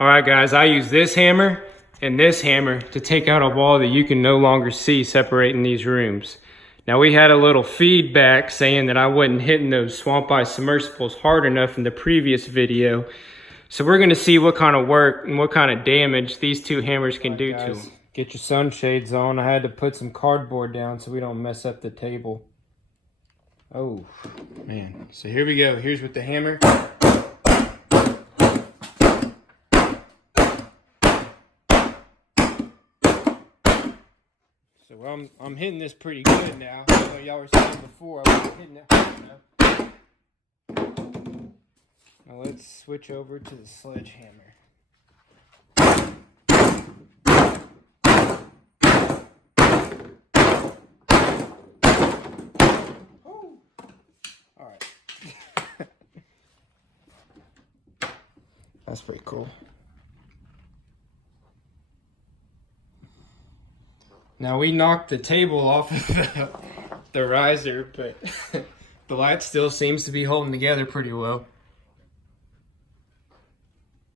All right, guys, I use this hammer and this hammer to take out a wall that you can no longer see separating these rooms. Now, we had a little feedback saying that I wasn't hitting those Swamp Eye Submersibles hard enough in the previous video. So we're gonna see what kind of work and what kind of damage these two hammers can do to them. Get your sunshades on. I had to put some cardboard down so we don't mess up the table. Oh, man. So here we go. Here's with the hammer. So I'm hitting this pretty good now. I know y'all were saying before I wasn't hitting it hard enough. Now let's switch over to the sledgehammer. All right. That's pretty cool. Now we knocked the table off of the riser, but the light still seems to be holding together pretty well.